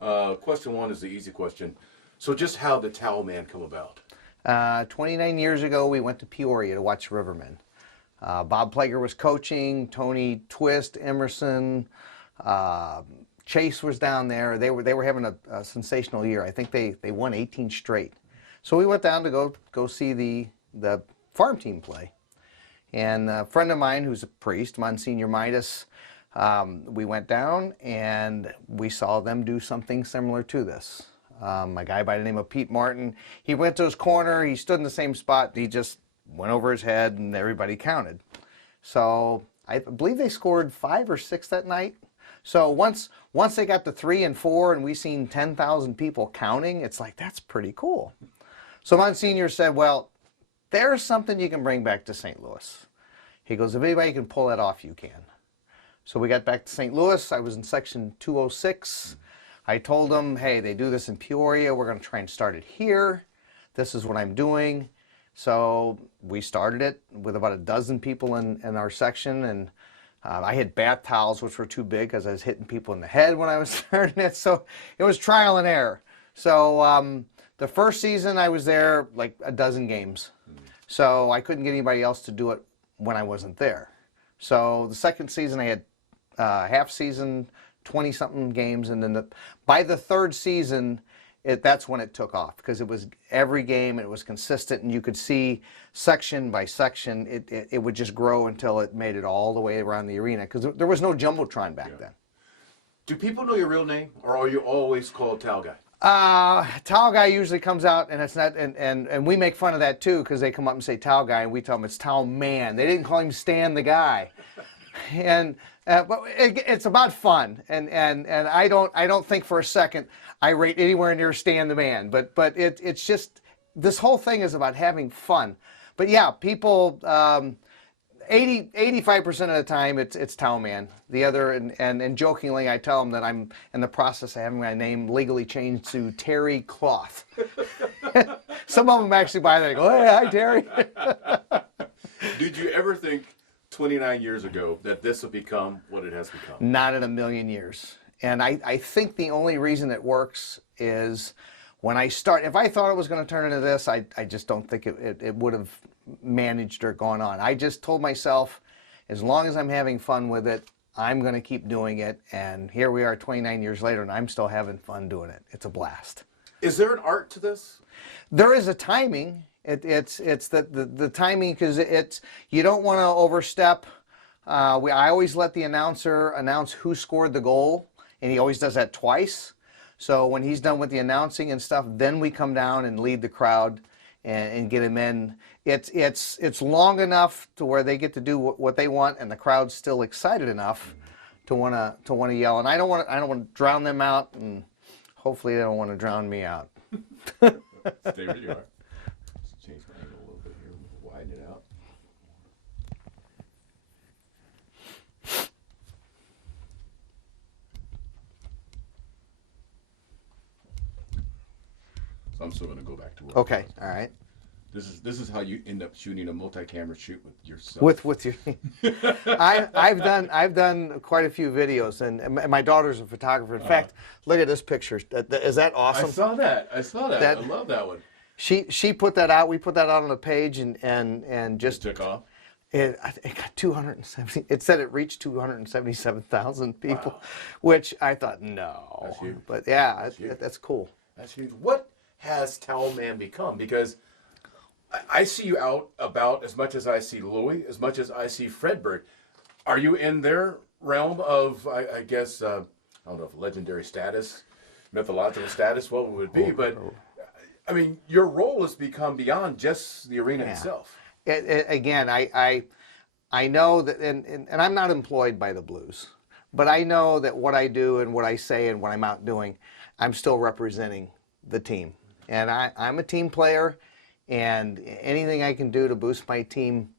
Question one is the easy question. So just how did Towel Man come about? 29 years ago, we went to Peoria to watch Rivermen. Bob Plager was coaching, Tony Twist, Emerson, Chase was down there. They were having a sensational year. I think they won 18 straight. So we went down to go see the farm team play. And a friend of mine who's a priest, Monsignor Midas, we went down and we saw them do something similar to this. A guy by the name of Pete Martin, he went to his corner, he stood in the same spot, he just went over his head and everybody counted. So I believe they scored 5 or 6 that night. So once they got to 3 and 4 and we seen 10,000 people counting, it's like, that's pretty cool. So Monsignor said, well, there's something you can bring back to St. Louis. He goes, if anybody can pull that off, you can. So we got back to St. Louis. I was in section 206. I told them, hey, they do this in Peoria. We're going to try and start it here. This is what I'm doing. So we started it with about a dozen people in our section. And I had bath towels, which were too big because I was hitting people in the head when I was starting it. So it was trial and error. So the first season I was there like a dozen games. So I couldn't get anybody else to do it when I wasn't there. So the second season I had half season, 20-something games, and then by the third season, that's when it took off because it was every game, it was consistent, and you could see section by section, it would just grow until it made it all the way around the arena because there was no Jumbotron back then. Do people know your real name, or are you always called Towel Guy? Towel Guy usually comes out, and it's not, and we make fun of that too because they come up and say Towel Guy, and we tell them it's Towel Man. They didn't call him Stan the Guy, and but it's about fun, and I don't think for a second I rate anywhere near Stan the Man, but it's just this whole thing is about having fun. But yeah, people 85% of the time it's Towel Man. The other and jokingly I tell them that I'm in the process of having my name legally changed to Terry Cloth. Some of them actually buy that and go, hey, hi Terry. Did you ever think 29 years ago that this would become what it has become? Not in a million years. And I think the only reason it works is when I start, if I thought it was going to turn into this, I just don't think it would have managed or gone on. I just told myself, as long as I'm having fun with it, I'm going to keep doing it. And here we are 29 years later, and I'm still having fun doing it. It's a blast. Is there an art to this? There is a timing. It's the timing because you don't want to overstep. I always let the announcer announce who scored the goal, and he always does that twice. So when he's done with the announcing and stuff, then we come down and lead the crowd and get him in. It's long enough to where they get to do what they want, and the crowd's still excited enough to want to yell. And I don't want to drown them out, and hopefully they don't want to drown me out. Stay where you are. Let's change my angle a little bit here. Widen it out. So I'm still going to go back to work. Okay, all right. This is how you end up shooting a multi-camera shoot with yourself. With your, I've done quite a few videos, and my daughter's a photographer. In fact, look at this picture. Is that awesome? I saw that. I love that one. She put that out. We put that out on the page, and just took off. It got 270. It said it reached 277,000 people, wow. Which I thought no. That's huge. But yeah, That's cool. That's huge. What has Towel Man become? Because I see you out about as much as I see Louie, as much as I see Fredbird. Are you in their realm of, I guess, I don't know if legendary status, mythological status, what would it be? But, I mean, your role has become beyond just the arena itself. Again, I know that, and I'm not employed by the Blues, but I know that what I do and what I say and what I'm out doing, I'm still representing the team. And I'm a team player. And anything I can do to boost my team,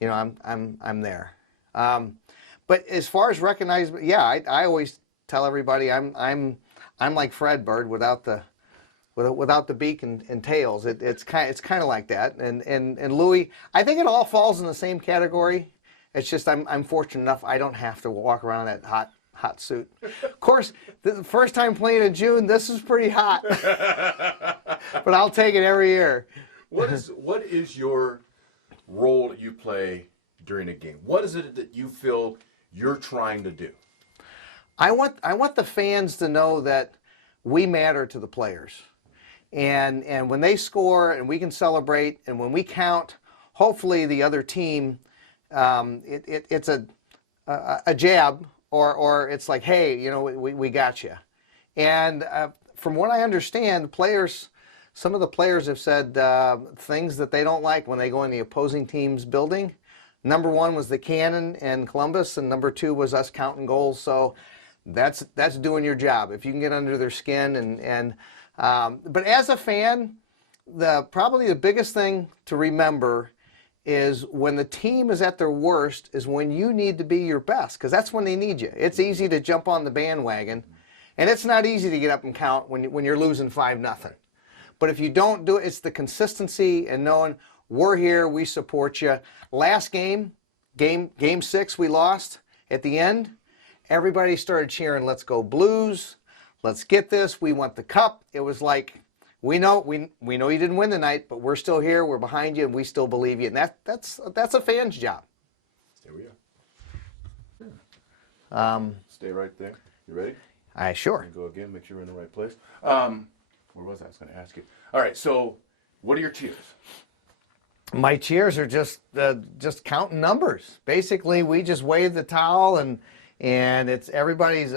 you know, I'm there. But as far as recognizable, yeah, I always tell everybody I'm like Fred Bird without the beak and tails. It's kind of like that. And Louis, I think it all falls in the same category. It's just I'm fortunate enough I don't have to walk around that hot suit. Of course, the first time playing in June, this is pretty hot. But I'll take it every year. What is your role that you play during a game? What is it that you feel you're trying to do? I want the fans to know that we matter to the players. And when they score and we can celebrate, and when we count, hopefully the other team, it's a jab, or it's like, hey, you know, we got you. And from what I understand, the players, some of the players have said things that they don't like when they go in the opposing team's building. Number one was the cannon in Columbus, and number two was us counting goals. So that's doing your job if you can get under their skin. But as a fan, probably the biggest thing to remember is when the team is at their worst is when you need to be your best, because that's when they need you. It's easy to jump on the bandwagon, and it's not easy to get up and count when you're losing 5-0. But if you don't do it, it's the consistency and knowing we're here, we support you. Last game 6, we lost. At the end, everybody started cheering, "Let's go Blues. Let's get this. We want the cup." It was like, we know you didn't win tonight, but we're still here. We're behind you, and we still believe you. And that's a fan's job. There we are. Stay right there. You ready? Sure. Go again. Make sure you're in the right place. Where was I? I was going to ask you. All right. So, what are your cheers? My cheers are just counting numbers. Basically, we just wave the towel and it's everybody's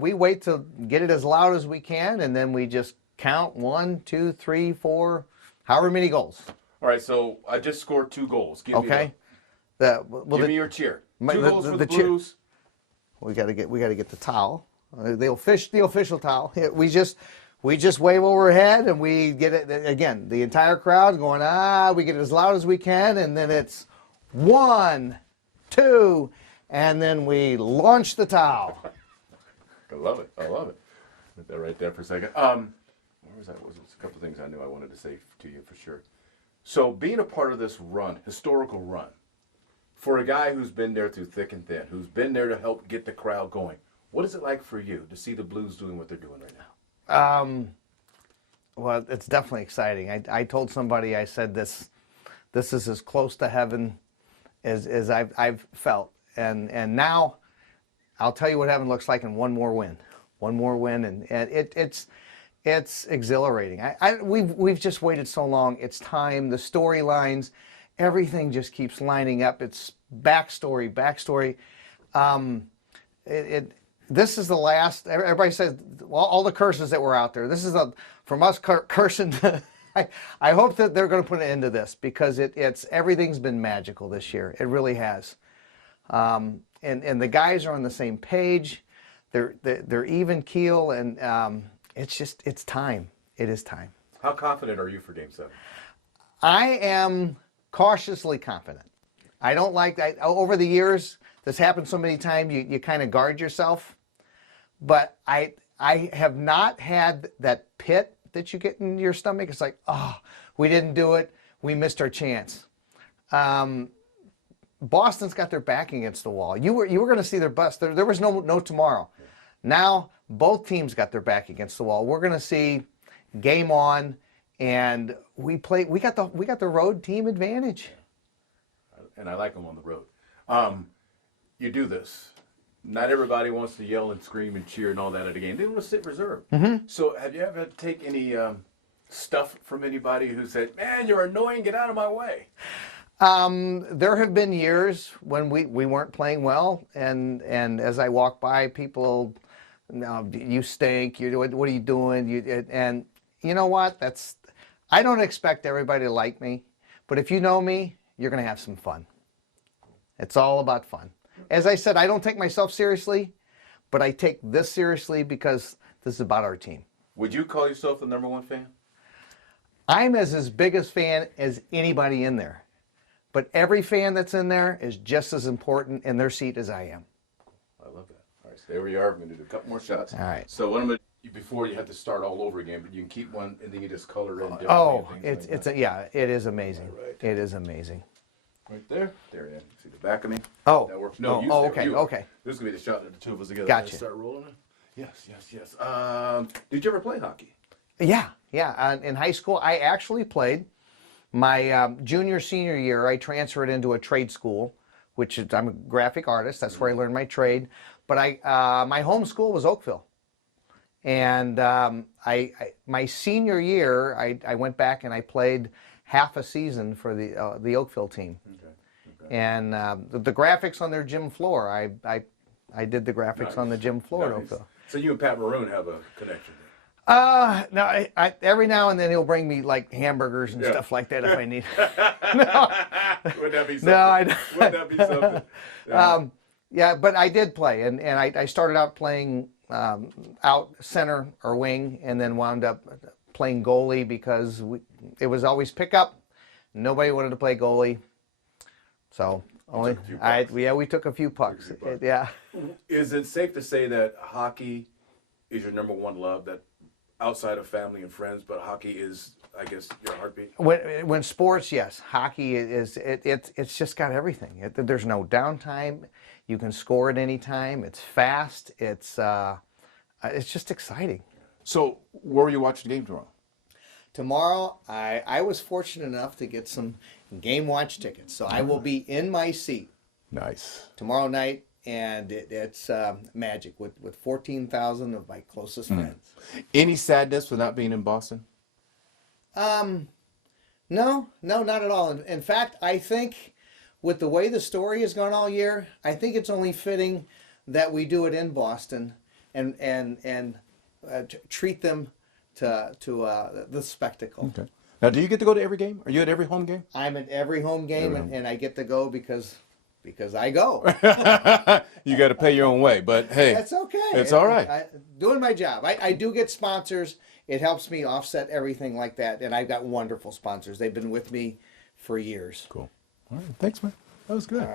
we wait to get it as loud as we can, and then we just count 1, 2, 3, 4, however many goals. All right, so I just scored 2 goals. Give okay. Me your cheer. 2 goals for the Blues. We got to get the towel, the official towel. We just wave overhead, and we get it again. The entire crowd going we get it as loud as we can, and then it's 1, 2. And then we launch the towel. I love it. Put that right there for a second. Where was that? Was a couple of things I knew I wanted to say to you for sure. So being a part of this historical run, for a guy who's been there through thick and thin, who's been there to help get the crowd going, what is it like for you to see the Blues doing what they're doing right now? Well, it's definitely exciting. I told somebody, I said this is as close to heaven as I've felt. And now I'll tell you what heaven looks like in one more win, and it's exhilarating. We've just waited so long. It's time. The storylines, everything just keeps lining up. It's backstory. This is the last. Everybody says all the curses that were out there. This is from us cursing. I hope that they're going to put an end to this, because everything's been magical this year. It really has. And the guys are on the same page. They're even keel, and it's time. It is time. How confident are you for Game 7? I am cautiously confident. I don't like that. Over the years, this happened so many times, you kind of guard yourself. But I have not had that pit that you get in your stomach. It's like, we didn't do it. We missed our chance. Boston's got their back against the wall. You were going to see their bust. There was no tomorrow. Now both teams got their back against the wall. We're going to see game on, and we got the road team advantage. And I like them on the road. You do this. Not everybody wants to yell and scream and cheer and all that at a game. They want to sit reserved. Mm-hmm. So have you ever had to take any stuff from anybody who said, "Man, you're annoying. Get out of my way"? There have been years when we weren't playing well, and as I walk by, people, you stink. What are you doing? And you know what? I don't expect everybody to like me, but if you know me, you're going to have some fun. It's all about fun. As I said, I don't take myself seriously, but I take this seriously because this is about our team. Would you call yourself the #1 fan? I'm as big a fan as anybody in there. But every fan that's in there is just as important in their seat as I am. I love that. All right, so there we are. We're going to do a couple more shots. All right. So what I'm going to do before you have to start all over again, but you can keep one and then you just color in. It is amazing. Right. It is amazing. Right there. There, yeah. See the back of me? Oh. That works. No, Oh, you oh, stay- okay, you- okay. This is going to be the shot that the two of us together. Gotcha. Start rolling it. Yes, yes, yes. Did you ever play hockey? Yeah, yeah. In high school, I actually played. My junior, senior year, I transferred into a trade school, which is, I'm a graphic artist. That's where I learned my trade. But my home school was Oakville. And my senior year, I went back and I played half a season for the Oakville team. Okay. And the graphics on their gym floor, I did the graphics on the gym floor at Oakville. So you and Pat Maroon have a connection. No, every now and then he'll bring me like hamburgers and stuff like that if I need. No, Wouldn't that be something? no, Wouldn't that be something? Yeah. yeah, but I did play, and I started out playing out center or wing, and then wound up playing goalie because it was always pickup. Nobody wanted to play goalie, so we took a few pucks. Yeah. Is it safe to say that hockey is your number one love? That outside of family and friends, but hockey is, I guess, your heartbeat? When sports, yes, hockey it's just got everything. There's no downtime. You can score at any time. It's fast. It's just exciting. So, where were you watching the game tomorrow? Tomorrow, I was fortunate enough to get some game watch tickets, so I will be in my seat Nice. tomorrow night, and it's magic with 14,000 of my closest friends. Any sadness with not being in Boston? No, not at all. In fact, I think with the way the story has gone all year, I think it's only fitting that we do it in Boston and treat them to the spectacle. Okay. Now, do you get to go to every game? Are you at every home game? I'm at every home game, and I get to go because I go. You got to pay your own way, but hey, That's okay. It's all right. Doing my job. I do get sponsors. It helps me offset everything like that, and I've got wonderful sponsors. They've been with me for years. Cool. All right. Thanks, man. That was good. All right.